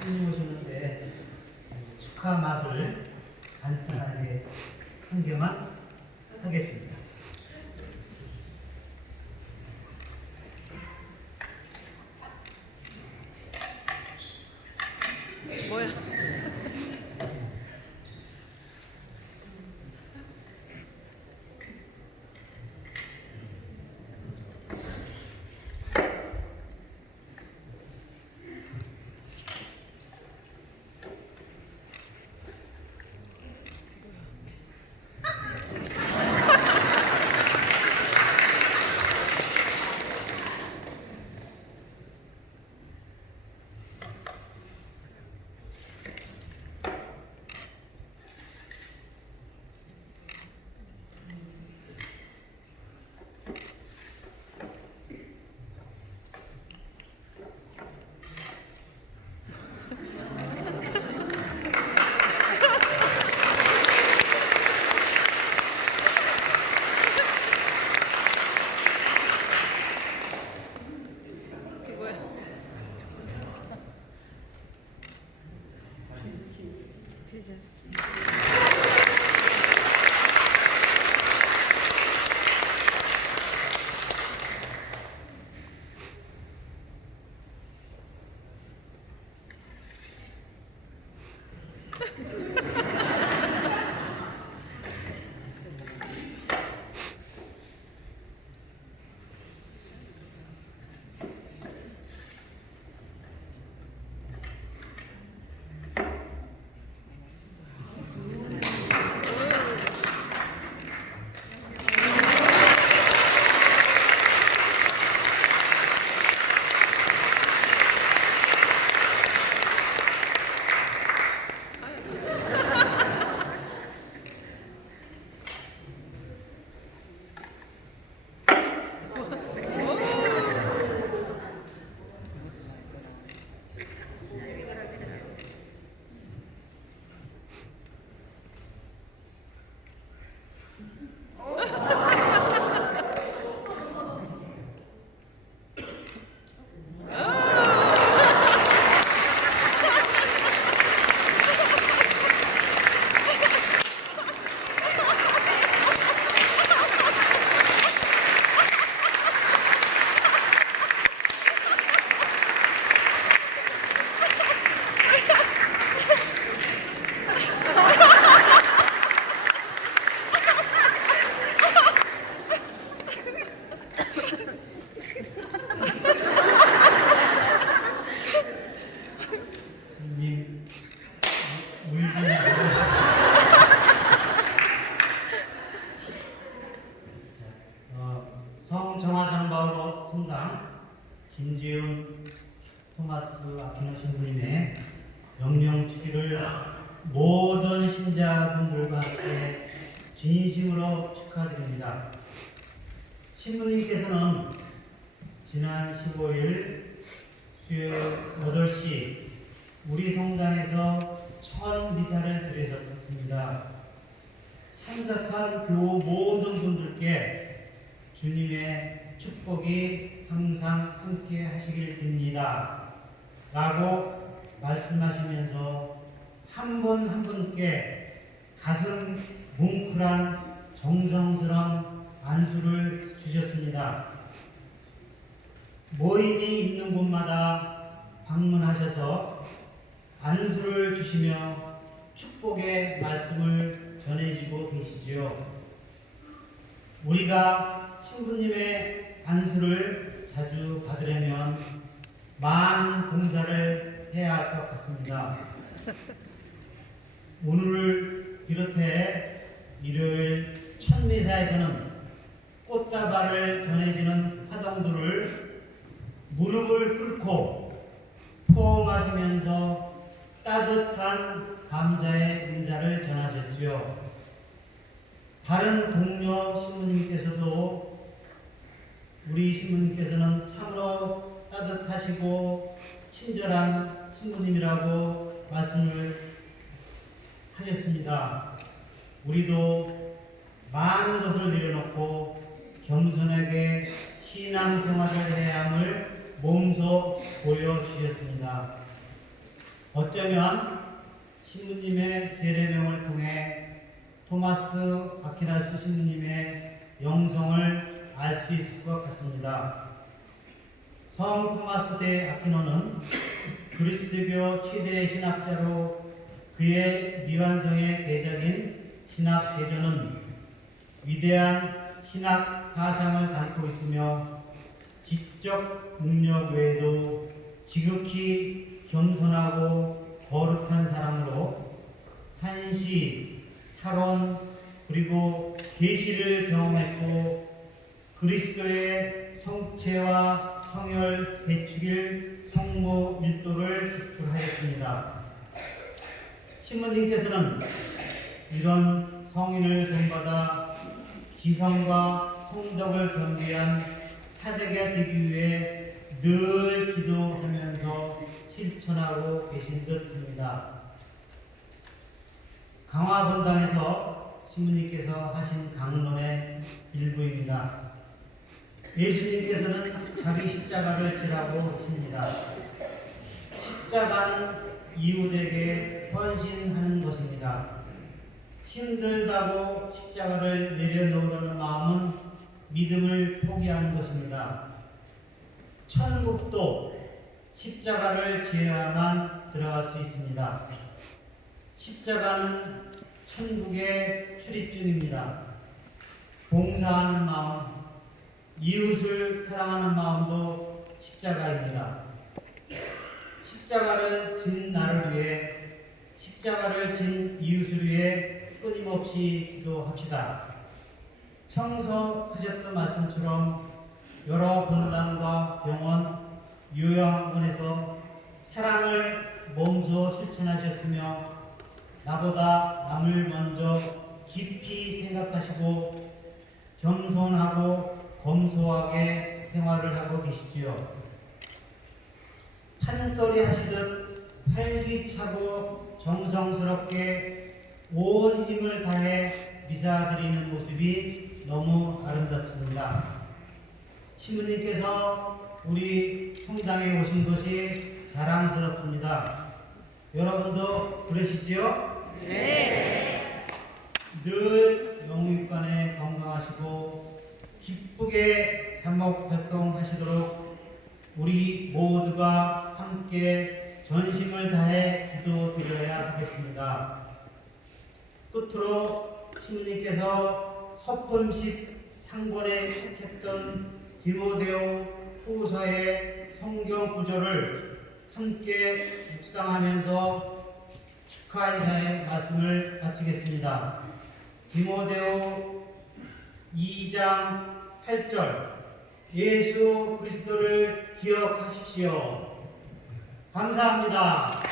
손님 오셨는데 축하 마술 간단하게 한 개만 하겠습니다. 뭐야? 성당 김지훈 토마스 아키노 신부님의 영영축기를 모든 신자분들과 함께 진심으로 축하드립니다. 신부님께서는 지난 15일 수요 8시 우리 성당에서 첫 미사를 드리셨습니다. 참석한 교우 모든 분들께 주님의 축복이 항상 함께 하시길 빕니다. 라고 말씀하시면서 한분한 분께 가슴 뭉클한 정성스러운 안수를 주셨습니다. 모임이 있는 곳마다 방문하셔서 안수를 주시며 축복의 말씀을 전해지고 계시지요. 우리가 신부님의 안수를 자주 받으려면 많은 봉사를 해야 할 것 같습니다. 오늘을 비롯해 일요일 첫 미사에서는 꽃다발을 전해지는 화동들을 무릎을 꿇고 포옹하시면서 따뜻한 감사의 인사를 전하셨지요. 다른 동료 신부님께서도 우리 신부님께서는 참으로 따뜻하시고 친절한 신부님이라고 말씀을 하셨습니다. 우리도 많은 것을 내려놓고 겸손하게 신앙생활을 해야 함을 몸소 보여주셨습니다. 어쩌면 신부님의 세례명을 통해 토마스 신부님의 영성을 알 수 있을 것 같습니다. 성 토마스 대 아퀴노는 그리스도교 최대 신학자로 그의 미완성의 대적인 신학 대전은 위대한 신학 사상을 담고 있으며 지적 능력 외에도 지극히 겸손하고 거룩한 사람으로 한시, 탈원, 그리고 계시를 경험했고 그리스도의 성체와 성혈, 대축일, 성모 일도를 집필하였습니다. 신부님께서는 이런 성인을 본받아 기성과 성덕을 겸비한 사제가 되기 위해 늘 기도하면서 실천하고 계신 듯합니다. 강화본당에서 신부님께서 하신 강론의 일부입니다. 예수님께서는 자기 십자가를 지라고 하십니다. 십자가는 이웃에게 헌신하는 것입니다. 힘들다고 십자가를 내려놓으려는 마음은 믿음을 포기하는 것입니다. 천국도 십자가를 지어야만 들어갈 수 있습니다. 십자가는 천국의 출입증입니다. 봉사하는 마음, 이웃을 사랑하는 마음도 십자가입니다. 십자가를 진 나를 위해 십자가를 진 이웃을 위해 끊임없이 기도합시다. 평소 하셨던 말씀처럼 여러 본당과 병원, 요양원에서 사랑을 몸소 실천하셨으며 나보다 남을 먼저 깊이 생각하시고 겸손하고 검소하게 생활을 하고 계시지요. 판소리 하시듯 활기차고 정성스럽게 온 힘을 다해 미사 드리는 모습이 너무 아름답습니다. 신부님께서 우리 성당에 오신 것이 자랑스럽습니다. 여러분도 그러시지요? 네. 늘 영육간에 건강하시고 기쁘게 사목 활동하시도록 우리 모두가 함께 전심을 다해 기도드려야 하겠습니다. 끝으로 신부님께서 서품식 상본에 택했던 디모데오 후서의 성경 구절을 함께 묵상하면서 축하 인사의 말씀을 마치겠습니다. 디모데오 2장 8절 예수 그리스도를 기억하십시오. 감사합니다.